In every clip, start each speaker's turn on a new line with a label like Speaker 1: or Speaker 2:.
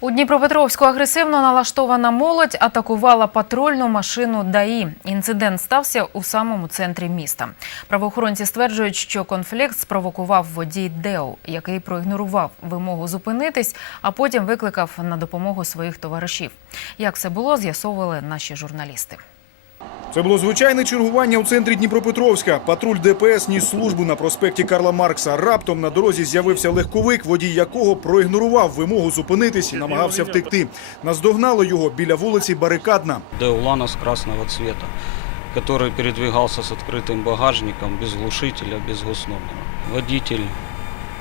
Speaker 1: У Дніпропетровську агресивно налаштована молодь атакувала патрульну машину ДАІ. Інцидент стався у самому центрі міста. Правоохоронці стверджують, що конфлікт спровокував водій ДЕО, який проігнорував вимогу зупинитись, а потім викликав на допомогу своїх товаришів. Як це було, з'ясовували наші журналісти.
Speaker 2: Це було звичайне чергування у центрі Дніпропетровська. Патруль ДПС ніс службу на проспекті Карла Маркса. Раптом на дорозі з'явився легковик, водій якого проігнорував вимогу зупинитись і намагався втекти. Наздогнали його біля вулиці Барикадна.
Speaker 3: Деуланос красного цвета, который передвигался с открытым багажником, без глушителя, без госномера. Водитель,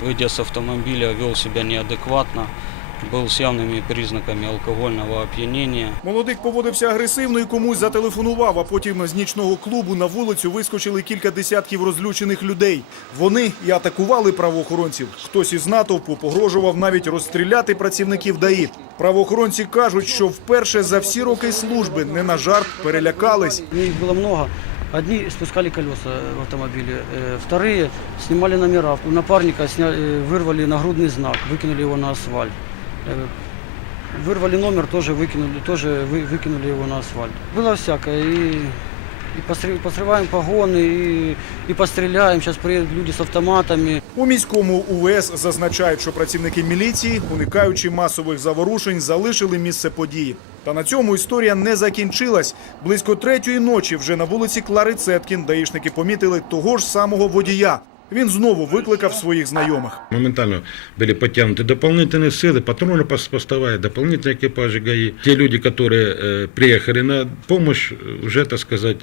Speaker 3: выйдя с автомобиля, вел себя неадекватно, был с явными признаками алкогольного опьянения.
Speaker 2: Молодик поводився агресивно і комусь зателефонував, а потім з нічного клубу на вулицю вискочили кілька десятків розлючених людей. Вони і атакували правоохоронців. Хтось із натовпу погрожував навіть розстріляти працівників ДАІ. Правоохоронці кажуть, що вперше за всі роки служби не на жарт перелякались.
Speaker 4: Ну, Их было много. Одни спускали колеса в автомобиле, э, вторые снимали номера. У напарника сня- э, вырвали нагрудный знак, выкинули его на асфальт. Э, Вырвали номер, тоже выкинули, тоже вы- выкинули его на асфальт. Было всякое. И, и посры- посрываем погоны, и, и постреляем. Сейчас приедут люди с автоматами.
Speaker 2: У міському УВС зазначають, що працівники міліції, уникаючи масових заворушень, залишили місце події. Та на цьому історія не закінчилась. Близько третьої ночі вже на вулиці Клари Цеткін даїшники помітили того ж самого водія. Він знову викликав своїх знайомих.
Speaker 5: Моментально были подтянуты дополнительные силы, патрульно-постовая, дополнительные экипажи ГАИ. Те люди, которые э, приехали на помощь, э, уже, так сказать,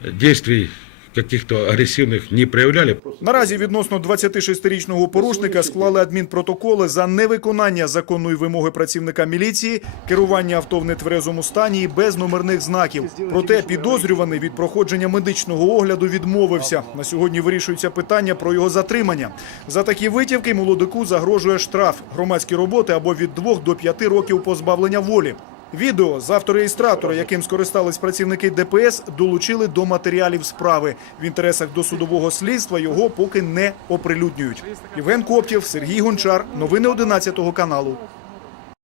Speaker 5: э, действий каких-то агрессивных не проявляли.
Speaker 2: Наразі відносно 26-річного порушника склали адмінпротоколи за невиконання законної вимоги працівника міліції, керування авто в нетверезому стані і без номерних знаків. Проте підозрюваний від проходження медичного огляду відмовився. На сьогодні вирішується питання про його затримання. За такі витівки молодику загрожує штраф, громадські роботи або від 2 до 5 років позбавлення волі. Відео з автореєстратора, яким скористались працівники ДПС, долучили до матеріалів справи. В інтересах досудового слідства його поки не оприлюднюють. Євген Коптєв, Сергій Гончар. Новини 11 каналу.